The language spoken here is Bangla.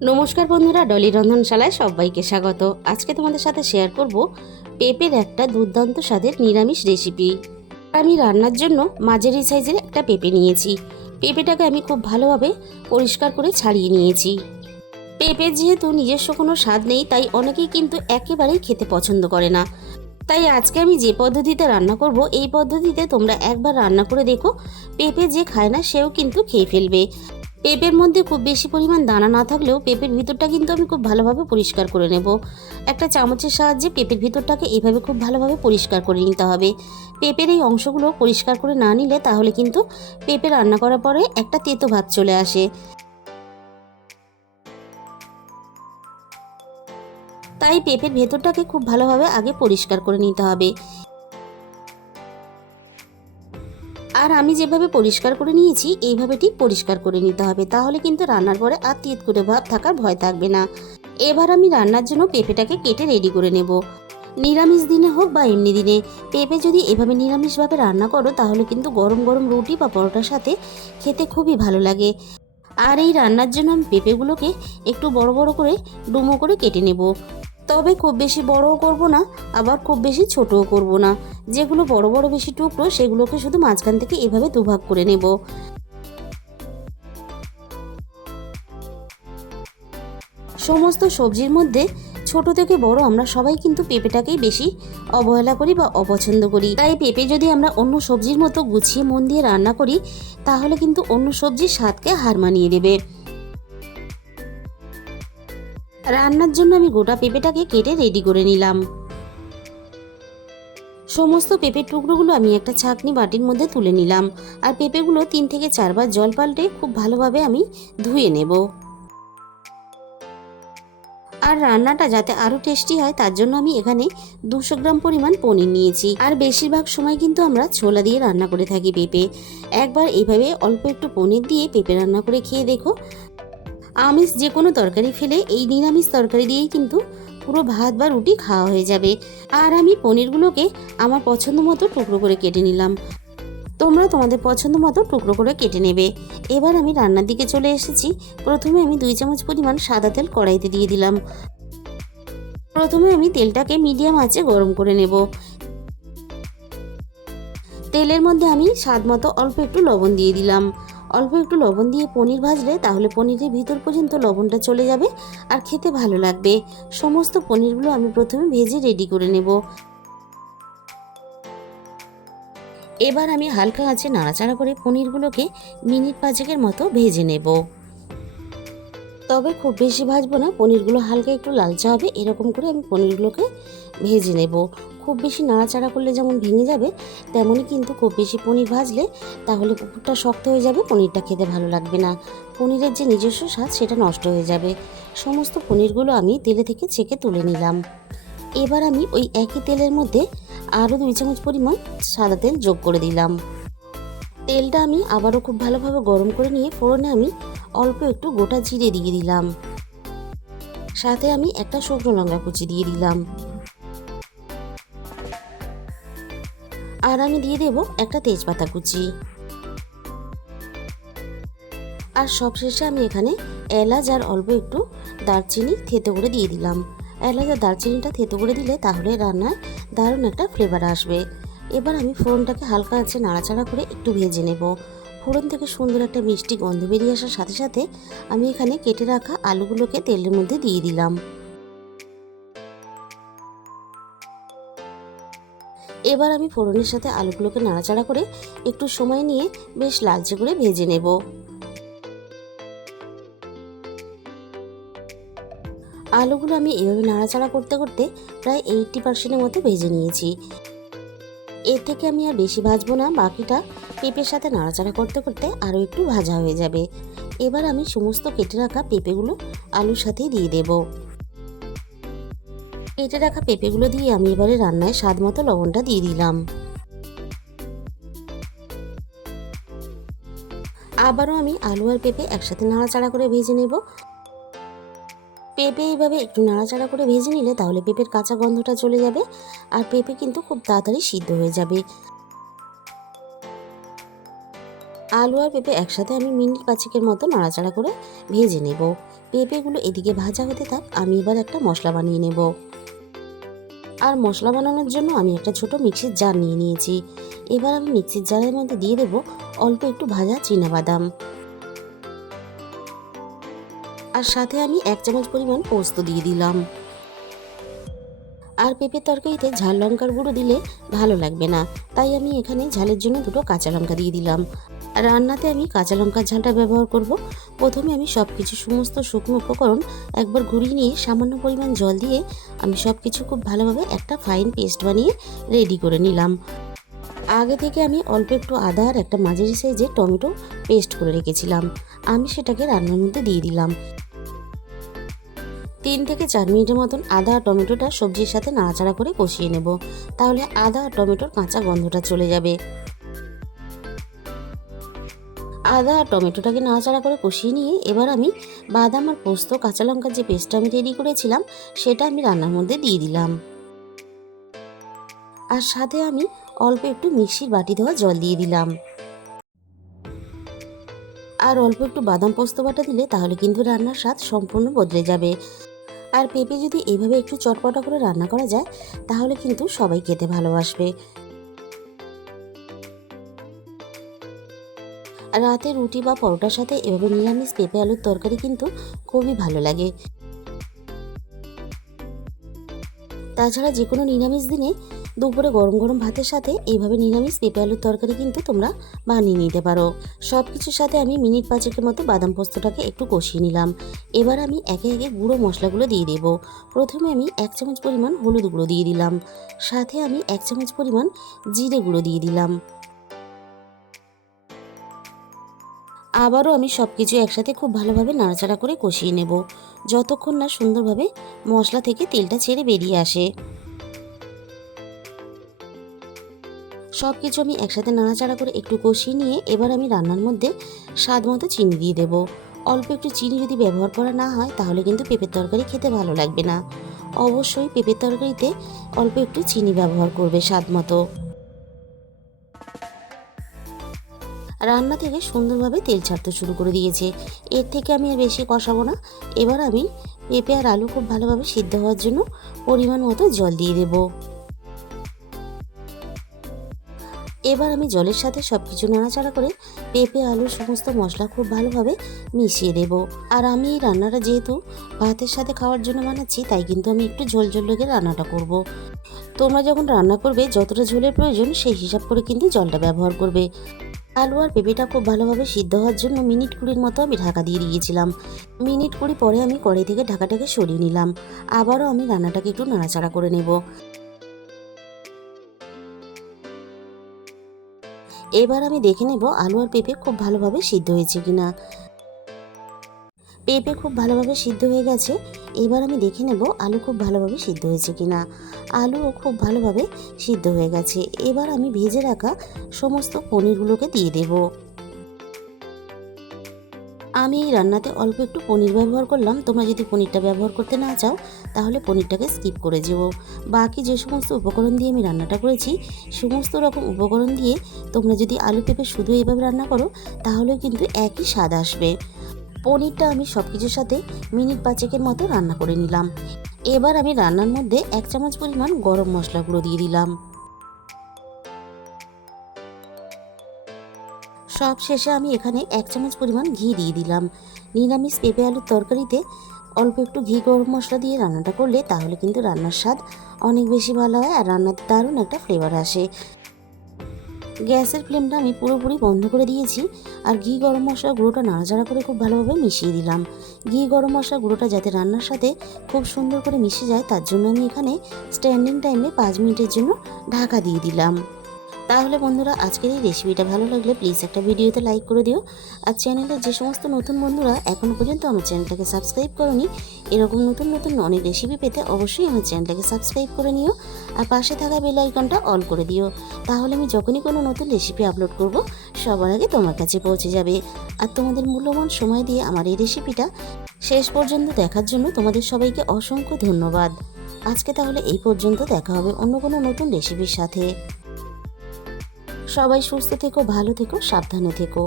নমস্কার বন্ধুরা, ডলি রন্ধনশালায় সবাইকে স্বাগত। আজকে তোমাদের সাথে শেয়ার করব পেঁপের একটা দুর্দান্ত স্বাদের নিরামিষ রেসিপি। আমি রান্নার জন্য মাঝারি সাইজের একটা পেঁপে নিয়েছি। পেঁপেটাকে আমি খুব ভালোভাবে পরিষ্কার করে ছাড়িয়ে নিয়েছি। পেঁপের যেহেতু নিজস্ব কোনো স্বাদ নেই, তাই অনেকেই কিন্তু একেবারেই খেতে পছন্দ করে না। তাই আজকে আমি যে পদ্ধতিতে রান্না করব, এই পদ্ধতিতে তোমরা একবার রান্না করে দেখো। পেঁপে যে খায় না সেও কিন্তু খেয়ে ফেলবে। পেঁপের মধ্যে খুব বেশি পরিমাণ দানা না থাকলেও পেঁপের ভিতরটা কিন্তু আমি খুব ভালোভাবে পরিষ্কার করে নেব। একটা চামচের সাহায্যে পেঁপের ভিতরটাকে এইভাবে খুব ভালোভাবে পরিষ্কার করে নিতে হবে। পেঁপের এই অংশগুলো পরিষ্কার করে না নিলে তাহলে কিন্তু পেঁপে রান্না করার পরে একটা তেতো ভাব চলে আসে। তাই পেঁপের ভেতরটাকে খুব ভালোভাবে আগে পরিষ্কার করে নিতে হবে। আর আমি যেভাবে পরিষ্কার করে নিয়েছি এইভাবে ঠিক পরিষ্কার করে নিতে হবে, তাহলে কিন্তু রান্নার পরে আর তিতকুটে ভাব থাকার ভয় থাকবে না। এবার আমি রান্নার জন্য পেঁপেটাকে কেটে রেডি করে নেব। নিরামিষ দিনে হোক বা এমনি দিনে পেঁপে যদি এভাবে নিরামিষভাবে রান্না করো তাহলে কিন্তু গরম গরম রুটি বা পরোটার সাথে খেতে খুবই ভালো লাগে। আর এই রান্নার জন্য আমি পেঁপেগুলোকে একটু বড় বড় করে ডুমো করে কেটে নেব। তবে খুব বেশি বড়ও করব না, আবার খুব বেশি ছোটও করব না। যেগুলো বড় বড় বেশি টুকরো সেগুলোকে শুধু মাঝখান থেকে এভাবে দুভাগ করে নেব। সমস্ত সবজির মধ্যে ছোট থেকে বড় আমরা সবাই কিন্তু পেঁপেটাকেই বেশি অবহেলা করি বা অপছন্দ করি। তাই পেঁপে যদি আমরা অন্য সবজির মতো গুছিয়ে মন দিয়ে রান্না করি তাহলে কিন্তু অন্য সবজির স্বাদকে হার মানিয়ে দেবে। রান্নার জন্য আমি গোটা পেঁপেটাকে কেটে রেডি করে নিলাম। সমস্ত পেঁপের টুকরোগুলো আমি একটা ছাঁকনি বাটির মধ্যে তুলে নিলাম। আর পেঁপেগুলো 3 থেকে 4 বার জল পাল্টে খুব ভালোভাবে আমি ধুয়ে নেব। আর রান্নাটা যাতে আরও টেস্টি হয় তার জন্য আমি এখানে 200 গ্রাম পরিমাণ পনির নিয়েছি। আর বেশিরভাগ সময় কিন্তু আমরা ছোলা দিয়ে রান্না করে থাকি পেঁপে। একবার এইভাবে অল্প একটু পনির দিয়ে পেঁপে রান্না করে খেয়ে দেখো। আমিষ যে কোনো তরকারি ফেলে এই নিরামিষ তরকারি দিয়েই কিন্তু পুরো ভাত বা রুটি খাওয়া হয়ে যাবে। আর আমি পনিরগুলোকে আমার পছন্দ মতো টুকরো করে কেটে নিলাম। তোমরা তোমাদের পছন্দ মতো টুকরো করে কেটে নেবে। এবার আমি রান্নার দিকে চলে এসেছি। প্রথমে আমি 2 চামচ পরিমাণ সাদা তেল কড়াইতে দিয়ে দিলাম। প্রথমে আমি তেলটাকে মিডিয়াম আঁচে গরম করে নেব। তেলের মধ্যে আমি স্বাদ মতো অল্প একটু লবণ দিয়ে দিলাম। অল্প একটু লবণ দিয়ে পনির ভাজলে তাহলে পনিরের ভিতর পর্যন্ত লবণটা চলে যাবে আর খেতে ভালো লাগবে। সমস্ত পনিরগুলো আমি প্রথমে ভেজে রেডি করে নেব। এবার আমি হালকা আঁচে নাড়াচাড়া করে পনিরগুলোকে মিনিট 5 মতো ভেজে নেব। তবে খুব বেশি ভাজবো না, পনিরগুলো হালকা একটু লালচে হবে এরকম করে আমি পনিরগুলোকে ভেজে নেব। খুব বেশি নাড়াচাড়া করলে যেমন ভেঙে যাবে, তেমনই কিন্তু খুব বেশি পনির ভাজলে তাহলে পুরটা শক্ত হয়ে যাবে, পনিরটা খেতে ভালো লাগবে না। পনিরের যে নিজস্ব স্বাদ সেটা নষ্ট হয়ে যাবে। সমস্ত পনিরগুলো আমি তেলে থেকে ছেঁকে তুলে নিলাম। এবার আমি ওই একই তেলের মধ্যে আরও 2 চামচ পরিমাণ সাদা তেল যোগ করে দিলাম। তেলটা আমি আবারও খুব ভালোভাবে গরম করে নিয়ে ফোড়নে আমি অল্প একটু গোটা জিরে দিয়ে দিলাম। সাথে আমি একটা শুকনো লঙ্কা কুচি দিয়ে দিলাম। আর আমি দিয়ে দেব একটা তেজপাতা কুচি। আর সবশেষে আমি এখানে এলাচ আর অল্প একটু দারচিনি থেতো করে দিয়ে দিলাম। এলাচ আর দারচিনিটা থেতো করে দিলে তাহলে রান্নায় দারুণ একটা ফ্লেভার আসবে। এবার আমি ফোড়নটাকে হালকা আঁচে নাড়াচাড়া করে একটু ভেজে নেব। ফোড়ন থেকে সুন্দর একটা মিষ্টি গন্ধ বেরিয়ে আসার সাথে সাথে আমি এখানে কেটে রাখা আলুগুলোকে তেলের মধ্যে দিয়ে দিলাম। এবার আমি ফোড়নের সাথে আলুগুলোকে নাড়াচাড়া করে একটু সময় নিয়ে বেশ লালচে করে ভেজে নেব। আলুগুলো আমি এভাবে নাড়াচাড়া করতে করতে প্রায় 80% মতো ভেজে নিয়েছি। এর থেকে আমি আর বেশি ভাজবো না, বাকিটা পেঁপের সাথে নাড়াচাড়া করতে করতে আরও একটু ভাজা হয়ে যাবে। এবার আমি সমস্ত কেটে রাখা পেঁপেগুলো আলুর সাথে দিয়ে দেব। কেটে রাখা পেঁপেগুলো দিয়ে আমি এবারে রান্নায় স্বাদ মতো লবণটা দিয়ে দিলাম। আবারও আমি আলু আর পেঁপে একসাথে নাড়াচাড়া করে ভেজে নেব। পেঁপে এইভাবে একটু নাড়াচাড়া করে ভেজে নিলে তাহলে পেঁপের কাঁচা গন্ধটা চলে যাবে আর পেঁপে কিন্তু খুব তাড়াতাড়ি সিদ্ধ হয়ে যাবে। আলু আর পেঁপে একসাথে আমি মিনিট 5 মতো নাড়াচাড়া করে ভেজে নেব। পেঁপেগুলো এদিকে ভাজা হতে থাক, আমি এবার একটা মশলা বানিয়ে নেব। আর মশলা বানানোর জন্য আমি একটা ছোট মিক্সির জার নিয়ে নিয়েছি। এবার আমি মিক্সির জারের মধ্যে দিয়ে দেব অল্প একটু ভাজা চীনাবাদাম, আর সাথে আমি 1 চামচ পরিমাণ পোস্ত দিয়ে দিলাম। আর পেঁপের তরকারিতে ঝাল লঙ্কার গুঁড়ো দিলে ভালো লাগবে না, তাই আমি এখানে ঝালের জন্য 2টো কাঁচা লঙ্কা দিয়ে দিলাম। রান্নাতে আমি কাঁচা লঙ্কার ঝালটা ব্যবহার করব। প্রথমে আমি সমস্ত শুকনো উপকরণ একবার ঘুরিয়ে নিয়ে সামান্য পরিমাণ জল দিয়ে আমি সব কিছু খুব ভালোভাবে একটা ফাইন পেস্ট বানিয়ে রেডি করে নিলাম। আগে থেকে আমি অল্প একটু আদা আর একটা মাঝারি সাইজের টমেটো পেস্ট করে রেখেছিলাম, আমি সেটাকে রান্নার মধ্যে দিয়ে দিলাম। 3 থেকে 4 মিনিটের মতন আদা আর টমেটোটা সবজির সাথে নাড়াচাড়া করে কষিয়ে নেব, তাহলে আদা আর টমেটোর কাঁচা গন্ধটা চলে যাবে। আদা আর টমেটোটাকে নাড়াচাড়া করে কষিয়ে নিয়ে এবার আমি বাদাম আর পোস্ত কাঁচা লঙ্কার যে পেস্টটা আমি রেডি করেছিলাম সেটা আমি রান্নার মধ্যে দিয়ে দিলাম। আর সাথে আমি অল্প একটু মিক্সির বাটি ধোয়া জল দিয়ে দিলাম। আর অল্প একটু বাদাম পোস্ত বাটা দিলে তাহলে কিন্তু রান্নার স্বাদ সম্পূর্ণ বদলে যাবে। আর পেঁপে যদি এইভাবে একটু চটপটা করে রান্না করা যায় তাহলে কিন্তু সবাই খেতে ভালোবাসবে। রাতে রুটি বা পরোটার সাথে এভাবে নিরামিষ পেঁপে আলুর তরকারি কিন্তু খুবই ভালো লাগে। তাছাড়া যে কোনো নিরামিষ দিনে দুপুরে গরম গরম ভাতের সাথে এইভাবে নিরামিষ পেঁপে আলুর তরকারি কিন্তু তোমরা বানিয়ে নিতে পারো। সব কিছুর সাথে আমি মিনিট 5 মতো বাদাম পোস্তটাকে একটু কষিয়ে নিলাম। এবার আমি একে একে গুঁড়ো মশলাগুলো দিয়ে দেব। প্রথমে আমি 1 চামচ পরিমাণ হলুদ গুঁড়ো দিয়ে দিলাম, সাথে আমি 1 চামচ পরিমাণ জিরে গুঁড়ো দিয়ে দিলাম। আবারও আমি সব কিছু একসাথে খুব ভালোভাবে নাড়াচাড়া করে কষিয়ে নেব, যতক্ষণ না সুন্দরভাবে মশলা থেকে তেলটা ছেড়ে বেরিয়ে আসে। সব কিছু আমি একসাথে নাড়াচাড়া করে একটু কষিয়ে নিয়ে এবার আমি রান্নার মধ্যে স্বাদ মতো চিনি দিয়ে দেব। অল্প একটু চিনি যদি ব্যবহার করা না হয় তাহলে কিন্তু পেঁপের তরকারি খেতে ভালো লাগবে না। অবশ্যই পেঁপের তরকারিতে অল্প একটু চিনি ব্যবহার করবে স্বাদ মতো। রান্না থেকে সুন্দরভাবে তেল ছাড়তে শুরু করে দিয়েছে, এর থেকে আমি আর বেশি কষাবো না। এবার আমি পেঁপে আর আলু খুব ভালোভাবে সিদ্ধ হওয়ার জন্য পরিমাণ মতো জল দিয়ে দেব। এবার আমি জলের সাথে সব কিছু নাড়াচাড়া করে পেঁপে আলু সমস্ত মশলা খুব ভালোভাবে মিশিয়ে দেব। আর আমি এই রান্নাটা যেহেতু ভাতের সাথে খাওয়ার জন্য বানাচ্ছি তাই কিন্তু আমি একটু ঝোল ঝোল রেখে রান্নাটা করব। তোমরা যখন রান্না করবে যতটা ঝোলের প্রয়োজন সেই হিসাব করে কিন্তু জলটা ব্যবহার করবে। আলু আর পেঁপেটা খুব ভালোভাবে সিদ্ধ হওয়ার জন্য মিনিট 20 মতো আমি ঢাকা দিয়ে দিয়েছিলাম। মিনিট 20 পরে আমি কড়াই থেকে ঢাকাটাকে সরিয়ে নিলাম। আবারও আমি রান্নাটাকে একটু নাড়াচাড়া করে নেব। এবার আমি দেখে নেব আলু আর পেঁপে খুব ভালোভাবে সিদ্ধ হয়েছে কিনা। পেঁপে খুব ভালোভাবে সিদ্ধ হয়ে গেছে। এবার আমি দেখে নেব আলু খুব ভালোভাবে সিদ্ধ হয়েছে কিনা। আলুও খুব ভালোভাবে সিদ্ধ হয়ে গেছে। এবার আমি ভেজে রাখা সমস্ত পনিরগুলোকে দিয়ে দেব। আমি এই রান্নাতে অল্প একটু পনির ব্যবহার করলাম। তোমরা যদি পনিরটা ব্যবহার করতে না চাও তাহলে পনিরটাকে স্কিপ করে যেও। বাকি যে সমস্ত উপকরণ দিয়ে আমি রান্নাটা করেছি সমস্ত রকম উপকরণ দিয়ে তোমরা যদি আলু পেঁপে শুধু এইভাবে রান্না করো তাহলেও কিন্তু একই স্বাদ আসবে। পনিরটা আমি সব কিছুর সাথে মিনিট 5 মতো রান্না করে নিলাম। এবার আমি রান্নার মধ্যে 1 চামচ পরিমাণ গরম মশলা গুঁড়ো দিয়ে দিলাম। সব শেষে আমি এখানে 1 চামচ পরিমাণ ঘি দিয়ে দিলাম। নিরামিষ পেঁপে আলুর তরকারিতে অল্প একটু ঘি গরম মশলা দিয়ে রান্নাটা করলে তাহলে কিন্তু রান্নার স্বাদ অনেক বেশি ভালো হয় আর রান্নার দারুণ একটা ফ্লেভার আসে। গ্যাসের ফ্লেমটা আমি পুরোপুরি বন্ধ করে দিয়েছি আর ঘি গরম মশলা গুঁড়োটা নাড়াচাড়া করে খুব ভালোভাবে মিশিয়ে দিলাম। ঘি গরম মশলা গুঁড়োটা যাতে রান্নার সাথে খুব সুন্দর করে মিশে যায় তার জন্য আমি এখানে স্ট্যান্ডিং টাইমে 5 মিনিটের জন্য ঢাকা দিয়ে দিলাম। তাহলে বন্ধুরা আজকের এই রেসিপিটা ভালো লাগলে প্লিজ একটা ভিডিওতে লাইক করে দিও। আর চ্যানেলের যে সমস্ত নতুন বন্ধুরা এখনও পর্যন্ত আমার চ্যানেলটাকে সাবস্ক্রাইব করোনি এরকম নতুন নতুন অনেক রেসিপি পেতে অবশ্যই আমার চ্যানেলটাকে সাবস্ক্রাইব করে নিও আর পাশে থাকা বেল আইকনটা অল করে দিও। তাহলে আমি যখনই কোনো নতুন রেসিপি আপলোড করব সবার আগে তোমার কাছে পৌঁছে যাবে। আর তোমাদের মূল্যবান সময় দিয়ে আমার এই রেসিপিটা শেষ পর্যন্ত দেখার জন্য তোমাদের সবাইকে অসংখ্য ধন্যবাদ। আজকে তাহলে এই পর্যন্ত, দেখা হবে অন্য কোনো নতুন রেসিপির সাথে। সবাই সুস্থ থেকো, ভালো থেকো, সাবধানে থেকো।